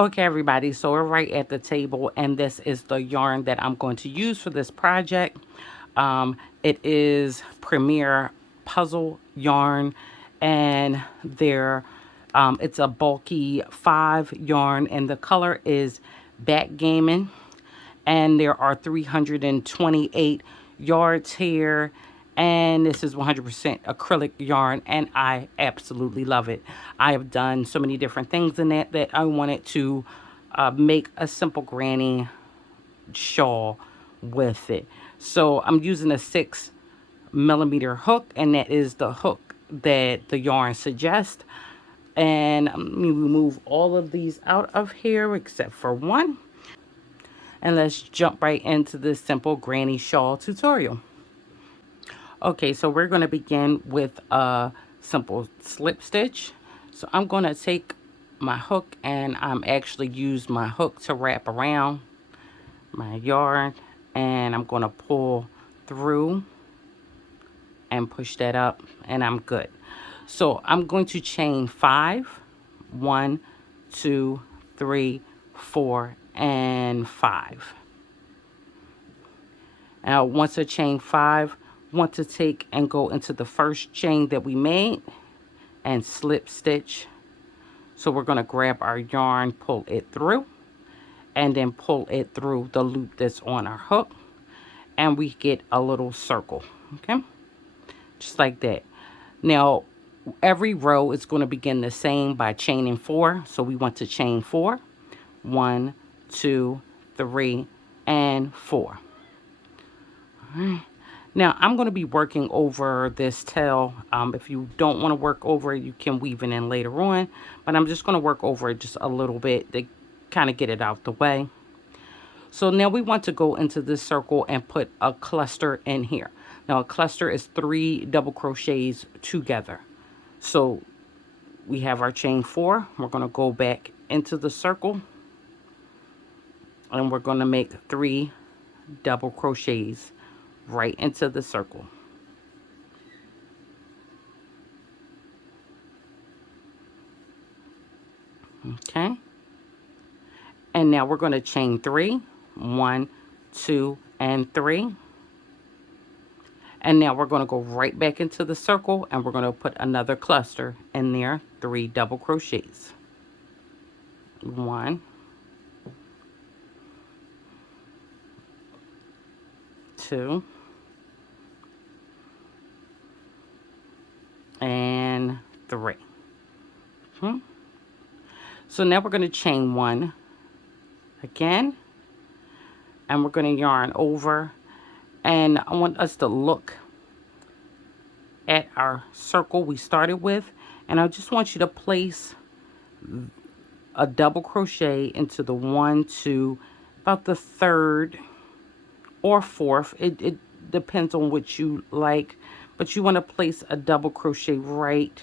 Okay, everybody, so we're right at the table, and this is the yarn that I'm going to use for this project. It is Premier Puzzle yarn, and it's a bulky 5 yarn, and the color is Backgammon, and there are 328 yards here, and this is 100% acrylic yarn, and I absolutely love it. I have done so many different things in that I wanted to make a simple granny shawl with it. So I'm using a 6 millimeter hook, and that is the hook that the yarn suggests. And let me remove all of these out of here except for one. And let's jump right into this simple granny shawl tutorial. Okay, so we're going to begin with a simple slip stitch. So I'm going to take my hook, and I'm actually use my hook to wrap around my yarn, and I'm going to pull through and push that up, and I'm good. So I'm going to chain 5, 1, 2, 3, 4, and 5. Now, once I chain 5, want to take and go into the first chain that we made and slip stitch. So we're going to grab our yarn, pull it through, and then pull it through the loop that's on our hook, and we get a little circle. Okay, just like that. Now, every row is going to begin the same by chaining 4. So we want to chain 4. 1, 2, 3, and 4. All right. Now, I'm going to be working over this tail. If you don't want to work over it, you can weave it in later on. But I'm just going to work over it just a little bit to kind of get it out the way. So now we want to go into this circle and put a cluster in here. Now, a cluster is 3 double crochets together. So we have our chain 4. We're going to go back into the circle, and we're going to make 3 double crochets right into the circle. Okay, and now we're going to chain 3. 1, 2, and 3. And now we're going to go right back into the circle, and we're going to put another cluster in there, 3 double crochets. 1, 2, and 3. Hmm. So now we're going to chain 1 again, and we're going to yarn over, and I want us to look at our circle we started with, and I just want you to place a double crochet into the 1, 2, about the 3rd or 4th. It depends on what you like, but you want to place a double crochet right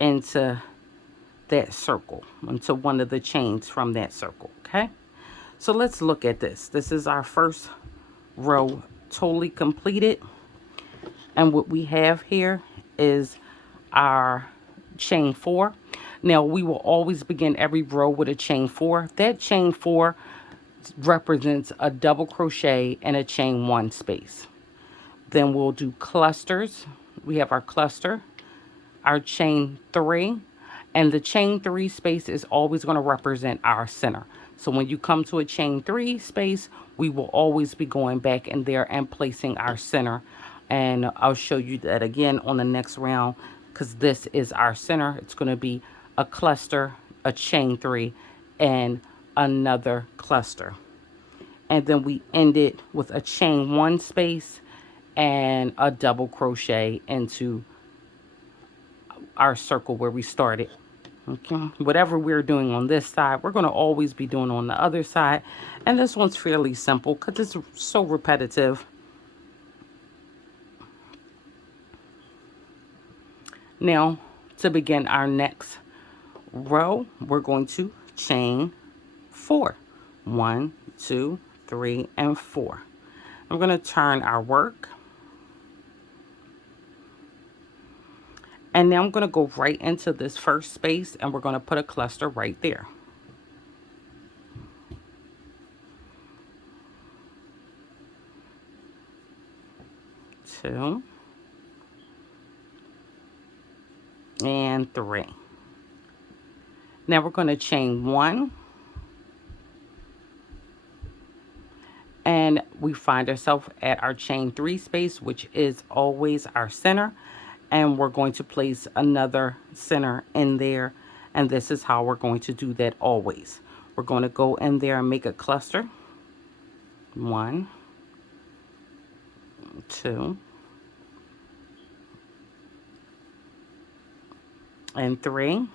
into that circle, into one of the chains from that circle. Okay, so let's look at this. This is our first row totally completed, and what we have here is our chain 4. Now we will always begin every row with a chain 4. That chain 4 represents a double crochet and a chain 1 space. Then we'll do clusters. We have our cluster, our chain 3, and the chain 3 space is always going to represent our center. So when you come to a chain 3 space, we will always be going back in there and placing our center. And I'll show you that again on the next round, because this is our center. It's going to be a cluster, a chain 3, and another cluster. And then we end it with a chain 1 space and a double crochet into our circle where we started. Okay, whatever we're doing on this side, we're going to always be doing on the other side. And this one's fairly simple because it's so repetitive. Now, to begin our next row, we're going to chain 4. 1, 2, 3, and 4. I'm going to turn our work. And now I'm going to go right into this first space, and we're going to put a cluster right there. 2, and 3. Now we're going to chain 1, and we find ourselves at our chain 3 space, which is always our center, and we're going to place another center in there, and this is how we're going to do that always. We're going to go in there and make a cluster. 1, 2, and 3.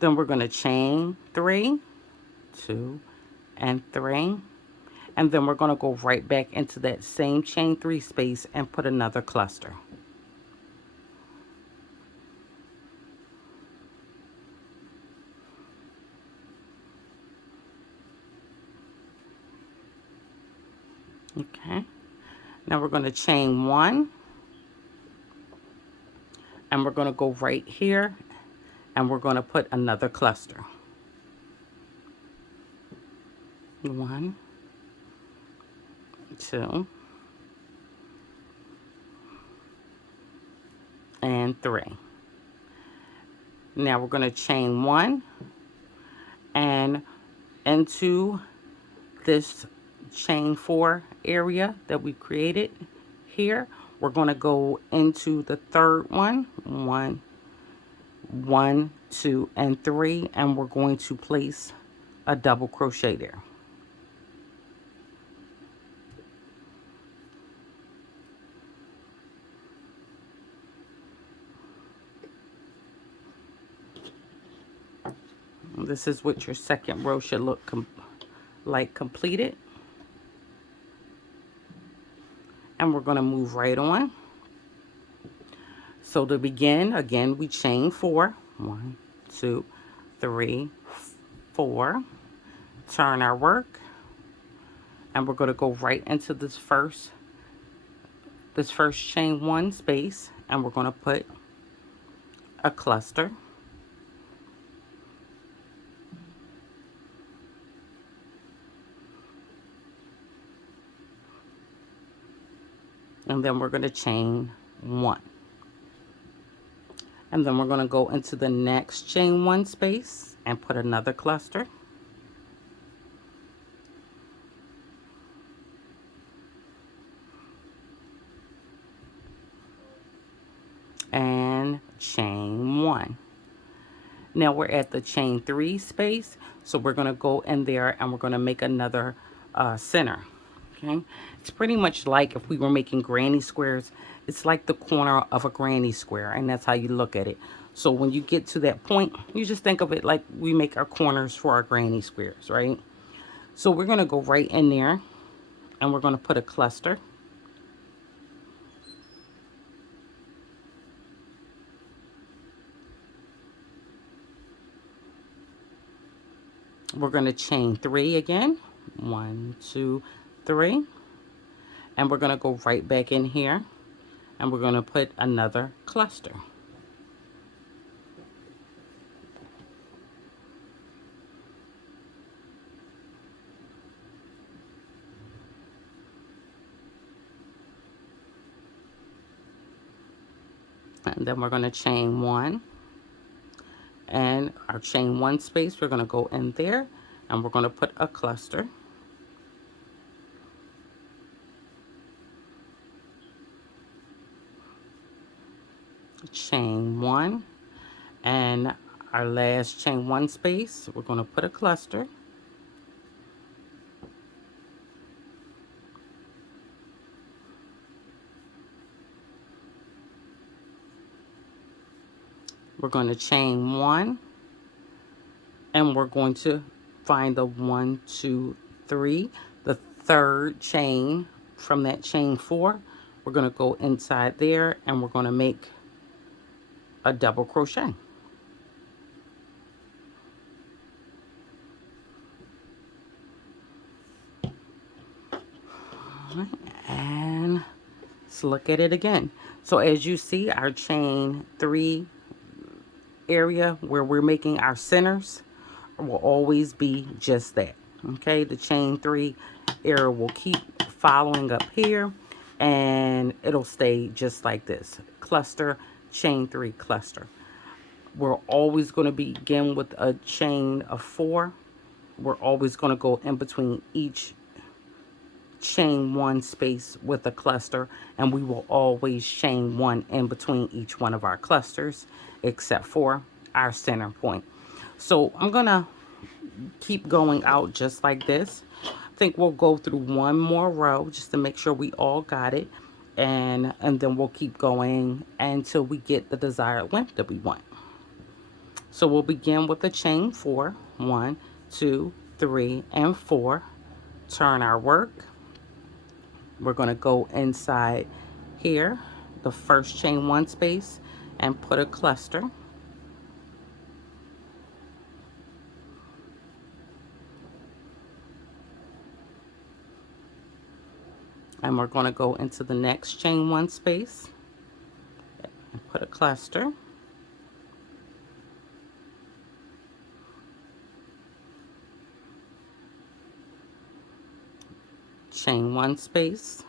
Then we're going to chain 3, 2, and 3. And then we're going to go right back into that same chain 3 space and put another cluster. Okay. Now we're going to chain 1. And we're going to go right here and we're going to put another cluster. 1, 2, and 3. Now we're going to chain 1 and into this chain 4 area that we created here, we're going to go into the third one. 1, 2, and 3, and we're going to place a double crochet there. This is what your second row should look like completed. And we're going to move right on. So to begin, again, we chain 4. 1, 2, 3, 4. Turn our work. And we're going to go right into this first chain 1 space. And we're going to put a cluster. And then we're going to chain 1. And then we're going to go into the next chain 1 space and put another cluster. And chain 1. Now we're at the chain 3 space, so we're going to go in there and we're going to make another center. Okay, it's pretty much like if we were making granny squares. It's like the corner of a granny square, and that's how you look at it. So when you get to that point, you just think of it like we make our corners for our granny squares, right? So we're going to go right in there and we're going to put a cluster. We're going to chain 3 again. 1, 2, 3. And we're going to go right back in here and we're going to put another cluster. And then we're going to chain 1. And our chain 1 space, we're going to go in there and we're going to put a cluster. Chain 1, and our last chain 1 space, we're going to put a cluster. We're going to chain 1 and we're going to find the 1, 2, 3, the third chain from that chain 4. We're going to go inside there and we're going to make a double crochet. And let's look at it again. So as you see, our chain 3 area where we're making our centers will always be just that. Okay, the chain 3 area will keep following up here, and it'll stay just like this. Cluster, chain 3, cluster. We're always going to begin with a chain of 4. We're always going to go in between each chain 1 space with a cluster, and we will always chain 1 in between each one of our clusters except for our center point. So I'm gonna keep going out just like this. I think we'll go through one more row just to make sure we all got it, and then we'll keep going until we get the desired length that we want. So we'll begin with the chain 4. 1, 2, 3, and 4. Turn our work. We're going to go inside here, the first chain 1 space, and put a cluster. And we're going to go into the next chain 1 space and put a cluster. Chain 1 space,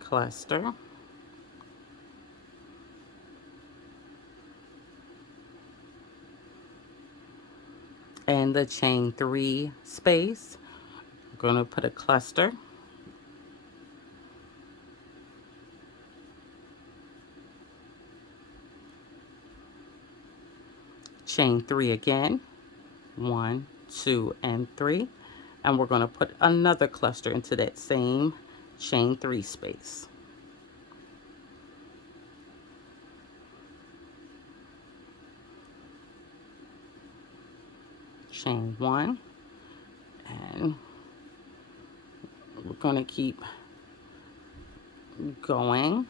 cluster, and the chain 3 space. We're going to put a cluster, chain 3 again, 1, 2, and 3, and we're going to put another cluster into that same chain 3 space. Chain 1, and we're going to keep going.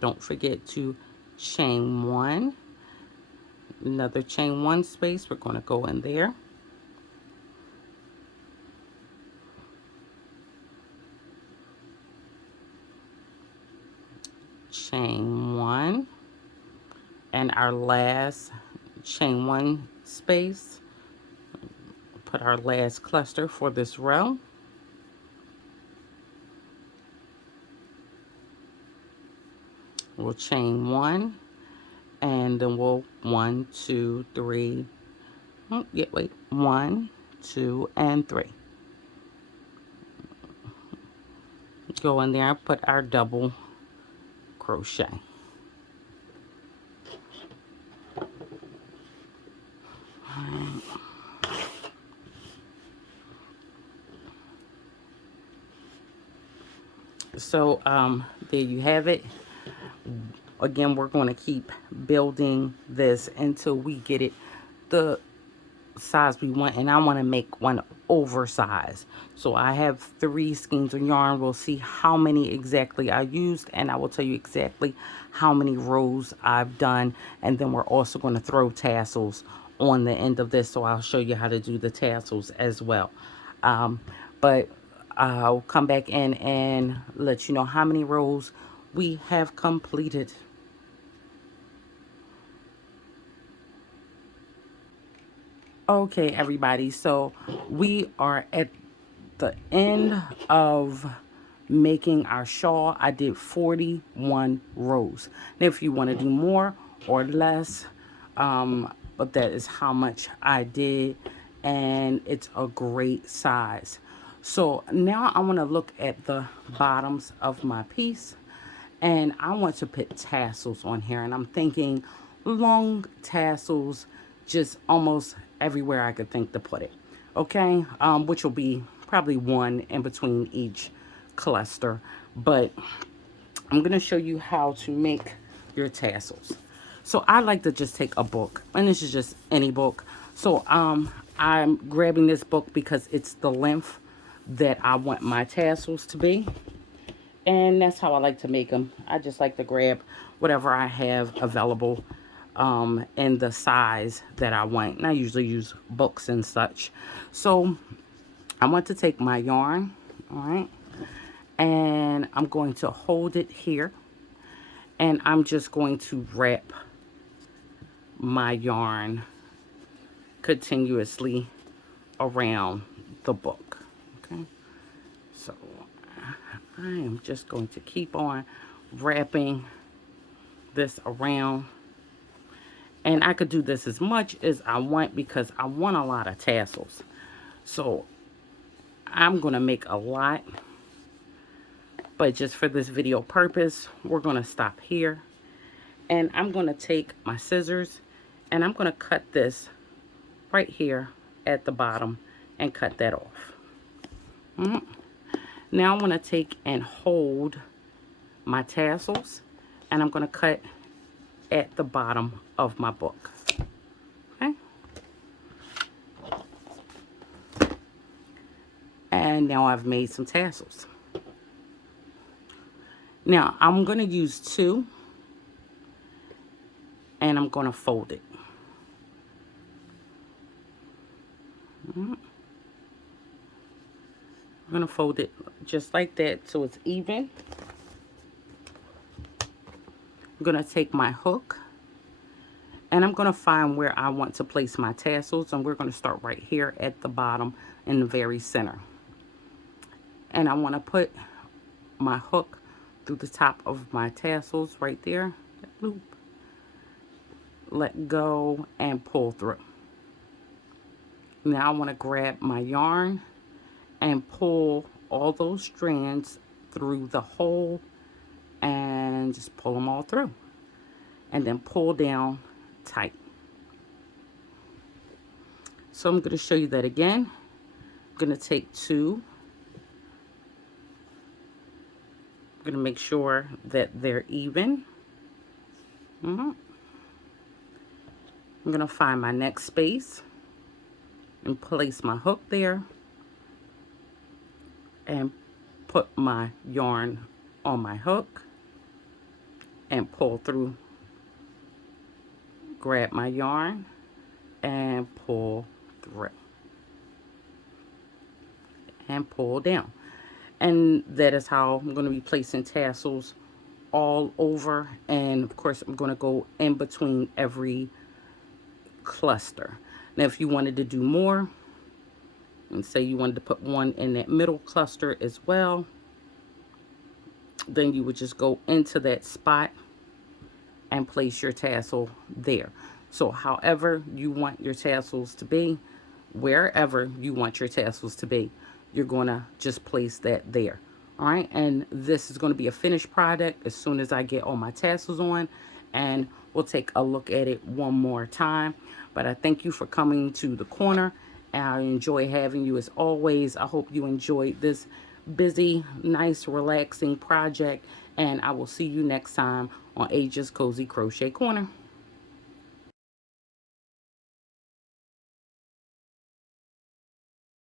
Don't forget to chain 1, another chain 1 space. We're going to go in there. Chain 1, and our last chain 1 space. Put our last cluster for this row. We'll chain 1, and then we'll 1, 2, 3. Oh, yeah, wait, 1, 2, and 3. Go in there and put our double crochet. So there you have it. Again, we're going to keep building this until we get it the size we want, and I want to make one oversized. So I have 3 skeins of yarn. We'll see how many exactly I used, and I will tell you exactly how many rows I've done. And then we're also going to throw tassels on the end of this, so I'll show you how to do the tassels as well. But I'll come back in and let you know how many rows we have completed. Okay, everybody, so we are at the end of making our shawl. I did 41 rows. Now, if you want to do more or less, but that is how much I did, and it's a great size. So now I want to look at the bottoms of my piece, and I want to put tassels on here, and I'm thinking long tassels just almost everywhere I could think to put it. Okay, which will be probably 1 in between each cluster, but I'm going to show you how to make your tassels. So I like to just take a book, and this is just any book. So I'm grabbing this book because it's the length that I want my tassels to be, and that's how I like to make them. I just like to grab whatever I have available in the size that I want, and I usually use books and such. So I want to take my yarn, all right, and I'm going to hold it here, and I'm just going to wrap my yarn continuously around the book. So I am just going to keep on wrapping this around. And I could do this as much as I want because I want a lot of tassels. So I'm going to make a lot. But just for this video purpose, we're going to stop here. And I'm going to take my scissors and I'm going to cut this right here at the bottom and cut that off. Now I'm going to take and hold my tassels and I'm going to cut at the bottom of my book. Okay? And now I've made some tassels. Now I'm going to use two and I'm going to fold it. I'm going to fold it just like that so it's even. I'm going to take my hook and I'm going to find where I want to place my tassels, and we're going to start right here at the bottom in the very center. And I want to put my hook through the top of my tassels right there. Loop. Let go and pull through. Now I want to grab my yarn and pull all those strands through the hole and just pull them all through. And then pull down tight. So I'm going to show you that again. I'm going to take two. I'm going to make sure that they're even. I'm going to find my next space and place my hook there and put my yarn on my hook and pull through. Grab my yarn and pull through and pull down. And that is how I'm going to be placing tassels all over. And of course I'm going to go in between every cluster. Now if you wanted to do more, and say you wanted to put one in that middle cluster as well, then you would just go into that spot and place your tassel there. So however you want your tassels to be, wherever you want your tassels to be, you're going to just place that there. All right, and this is going to be a finished product as soon as I get all my tassels on, and we'll take a look at it one more time. But I thank you for coming to the corner, and I enjoy having you as always. I hope you enjoyed this busy, nice, relaxing project, and I will see you next time on Aja's Cozy Crochet Corner.